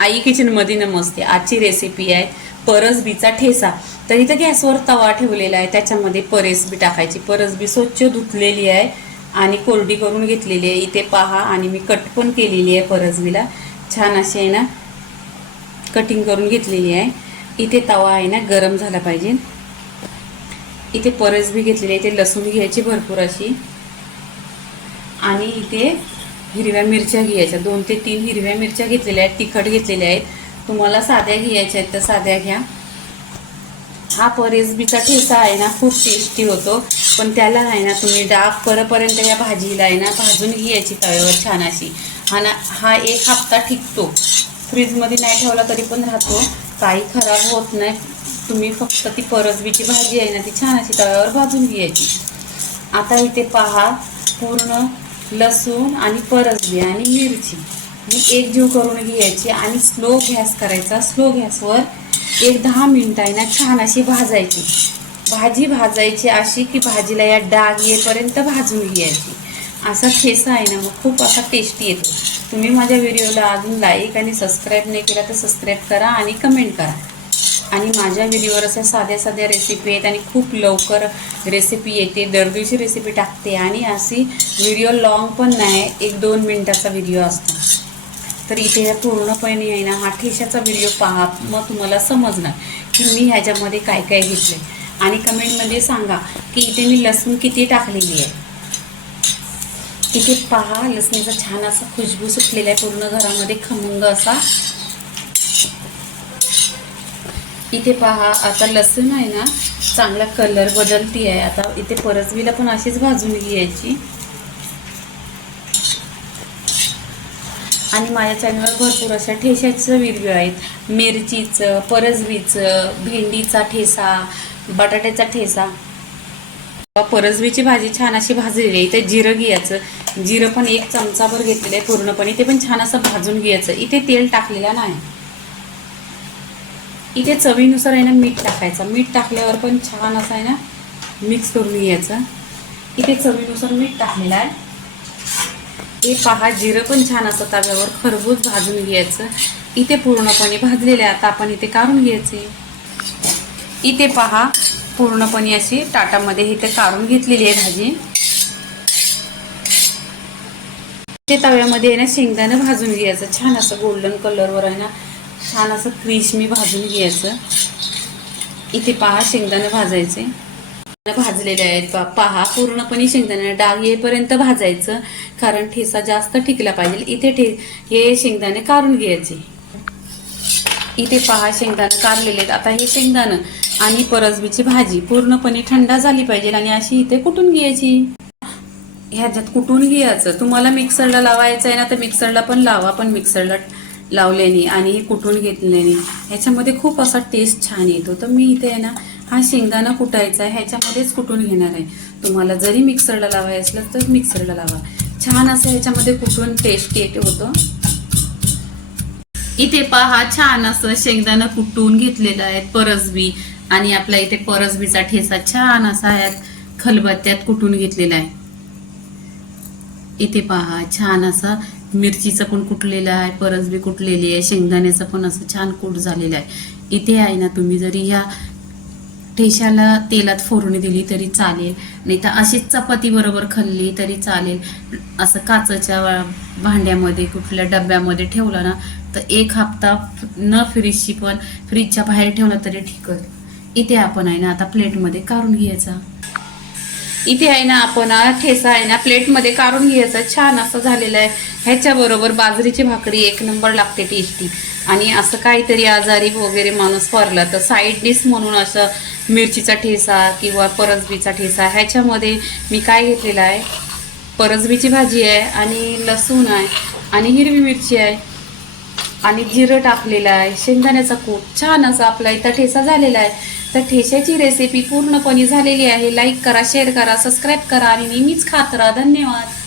आई किचनमध्ये नमस्ते आजची रेसिपी आहे परसबीचा ठेसा. तर इथं गॅसवर तवा ठेवलेला आहे. त्याच्यामध्ये परसबी टाकायची. परसबी स्वच्छ धुतलेली आहे आणि कोरडी करून घेतलेली आहे. इथे पहा आणि मी कट पण केलेली आहे परसबीला. छान अशी आहे ना कटिंग करून घेतलेली आहे. इथे तवा आहे ना गरम झाला पाहिजे. इथे परसबी घेतलेली आहे. इथे लसूण घ्यायची भरपूर अशी. आणि इथे हिरव्या मिरच्या घ्यायच्या. दोन ते तीन हिरव्या मिरच्या घेतलेल्या आहेत तिखट घेतलेल्या आहेत. तुम्हाला साध्या घ्यायच्या आहेत तर साध्या घ्या. हा परेसबीचा ठेचा आहे ना खूप टेस्टी होतो. पण त्याला आहे ना तुम्ही डाग परपर्यंत या भाजीला आहे ना भाजून घ्यायची तव्यावर छान अशी हा ना हा एक हप्ता टिकतो. फ्रीजमध्ये नाही ठेवला तरी पण राहतो. काही खराब होत नाही. तुम्ही फक्त ती परसबीची भाजी आहे ना ती छान अशी तव्यावर भाजून घ्यायची. आता इथे पहा पूर्ण लसूण आणि परसबी आणि मिरची. ही एक जीव करून घ्यायची आणि स्लो गॅस करायचा. स्लो गॅसवर एक दहा मिनटं आहे ना छान अशी भाजायची. भाजी भाजायची अशी की भाजीला या डाग येईपर्यंत भाजून घ्यायची. असा ठेसा आहे ना मग खूप असा टेस्टी येतो. तुम्ही माझ्या व्हिडिओला अजून लाईक आणि सबस्क्राईब नाही केला तर सबस्क्राईब करा आणि कमेंट करा. आणि माझ्या व्हिडिओवर अशा साध्या साध्या रेसिपी आहेत आणि खूप लवकर रेसिपी येते. दर दिवशी रेसिपी टाकते आणि अशी व्हिडिओ लॉंग पण नाही एक दोन मिनटाचा व्हिडिओ असतो. तर इथे ह्या पूर्णपणे आहे ना हा ठेशाचा व्हिडिओ पहा मग तुम्हाला समजणार की मी ह्याच्यामध्ये काय काय घेतलं आहे आणि कमेंटमध्ये सांगा की इथे मी लसूण किती टाकलेली आहे. इथे पहा लसणीचा छान असा खुशबू सुटलेला आहे. पूर्ण घरामध्ये खमंग असा इथे पहा आता लसूण आहे ना चांगला कलर बदलती आहे. आता इथे परसबीला पण अशीच भाजून घ्यायची. आणि माझ्या चॅनलवर भरपूर अशा ठेशाचं व्हिडिओ आहेत. मिरचीचं परसबीचं भेंडीचा ठेसा बटाट्याचा ठेसा. परसबीची भाजी छान अशी भाजलेली आहे. इथे जिरं घ्यायचं. जिरं पण एक चमचाभर घेतलेलं आहे पूर्णपणे. ते पण छान असं भाजून घ्यायचं. इथे तेल टाकलेलं नाही. इथे चवीनुसार आहे ना मीठ टाकायचं. मीठ टाकल्यावर पण छान असं आहे ना मिक्स करून घ्यायचं. इथे चवीनुसार मीठ टाकलेलं आहे. हे पहा जिरं पण छान असं तव्यावर खरबूज भाजून घ्यायचं. इथे पूर्णपणे भाजलेले आहे. आता आपण इथे काढून घ्यायचे. इथे पहा पूर्णपणे अशी ताटामध्ये इथे काढून घेतलेली आहे भाजी. ते तव्यामध्ये आहे ना शेंगदाणं भाजून घ्यायचं. छान असं गोल्डन कलरवर आहे ना छान असं क्रिशमी भाजून घ्यायचं. इथे पहा शेंगदाणे भाजायचे. भाजलेले आहेत. पहा पूर्णपणे शेंगदाणे डाग येईपर्यंत भाजायचं. कारण ठेसा जास्त टिकला पाहिजे. इथे ठे हे शेंगदाणे काढून घ्यायचे. इथे पहा शेंगदाणे काढलेले आहेत. आता हे शेंगदाणं आणि परसबीची भाजी पूर्णपणे थंडा झाली पाहिजे आणि अशी इथे कुटून घ्यायची? ह्याच्यात कुटून घ्यायचं? तुम्हाला मिक्सरला लावायचं आहे ना तर मिक्सरला पण लावा पण मिक्सरला लावल्याने आणि हे कुटून घेतल्याने. ह्याच्यामध्ये खूप असा टेस्ट छान येतो. तर मी इथे आहे ना हा शेंगदाणा कुटायचा आहे. ह्याच्यामध्येच कुटून घेणार आहे? तुम्हाला जरी मिक्सरला लावायचं असलं तर मिक्सरला लावा. छान असं ह्याच्यामध्ये कुटून टेस्ट येत होतं? इथे पहा छान असं शेंगदाणा कुटून घेतलेलं आहे परसबी. आणि आपला इथे परसबीचा ठेसा छान असा यात खलबत्त्यात कुटून घेतलेला आहे. इथे पहा छान असा मिरचीचं पण कुटलेलं आहे परसबी कुटलेली आहे शेंगदाण्याचं पण असं छान कूट झालेलं आहे. इथे आहे ना तुम्ही जरी ह्या ठेशाला तेलात फोडणी दिली तरी चालेल. नाही तर अशीच चपाती बरोबर खाल्ली तरी चालेल. असं काचच्या भांड्यामध्ये कुठल्या डब्यामध्ये ठेवलं ना तर एक हप्ता न फ्रीजची पण फ्रीजच्या बाहेर ठेवलं तरी ठीक इथे आपण आहे ना आता प्लेटमध्ये काढून घ्यायचा. इथे आहे ना आपण ठेसा आहे ना प्लेटमध्ये काढून घ्यायचा. छान असं झालेलं आहे. ह्याच्याबरोबर बाजरीची भाकरी एक नंबर लागते टेस्टी आणि असं काहीतरी आजारी वगैरे माणूस पडला तर साईड डिश म्हणून असं मिरचीचा ठेसा किंवा परसबीचा ठेसा ह्याच्यामध्ये मी काय घेतलेलं आहे? परसबीची भाजी आहे आणि लसूण आहे आणि हिरवी मिरची आहे आणि जिरं टाकलेलं आहे. शेंगदाण्याचा कूट छान असा आपला इथं ठेसा झालेला आहे. तर ठेश्याची रेसिपी पूर्णपणे झालेली आहे. लाईक करा शेअर करा सबस्क्राईब करा आणि नेहमीच खात राहा. धन्यवाद.